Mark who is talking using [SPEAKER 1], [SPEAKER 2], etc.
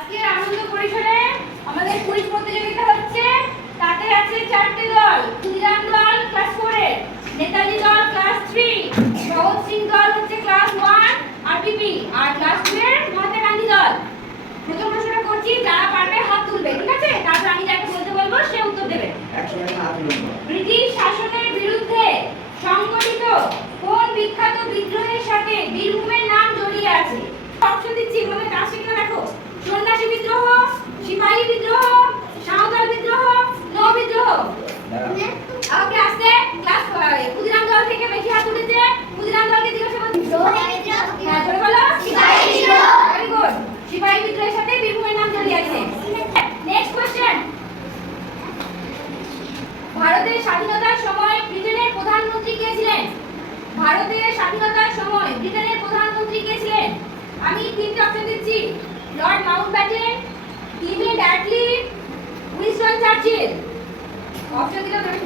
[SPEAKER 1] আজকের আনন্দ পরিসরে আমাদের কুইজ প্রতিযোগিতা হচ্ছে। তাতে আছে চারটে দল ক্ষুদিরাম দল ক্লাস ফোরের নেতাজি দল ক্লাস থ্রি ভগৎ সিং দল হচ্ছে ক্লাস ওয়ান আরপিপি আর ক্লাস টু এর মহাত্মা গান্ধী দল। প্রথম প্রশ্নটা করছি যারা পারবে হাত তুলবে ঠিক আছে? তারপর আমি যাকে বলতে বলব সে উত্তর দেবে। ব্রিটিশ শাসনের বিরুদ্ধে সংগঠিত কোন বিখ্যাত বিদ্রোহের সাথে বীরভূমের নাম জড়িয়ে আছে? অপশন দিচ্ছি মনে দেখো সন্ন্যাসী বিদ্রোহ সিপাহী বিদ্রোহ সাঁওতাল বিদ্রোহ নৌ বিদ্রোহ। ওকে আসতে ক্লাস ক্ষুদিরাম দল থেকে বেশি হাত উঠেছে। ক্ষুদিরাম দলকে জিজ্ঞাসা করছি হ্যাঁ বলো।
[SPEAKER 2] সিপাহী বিদ্রোহ।
[SPEAKER 1] ভেরি গুড সিপাহী বিদ্রোহের সাথে বীরভূমের নাম জড়িয়ে আছে। নেক্সট কোশ্চেন ভারতের স্বাধীনতার সময় ব্রিটেনের প্রধানমন্ত্রী কে ছিলেন? ভারতের স্বাধীনতার সময় ব্রিটেনের প্রধানমন্ত্রী কে ছিলেন আমি তিনটে অপশন দিচ্ছি Lord Mountbatten Cleveland Attlee Churchill option দিলে বেশ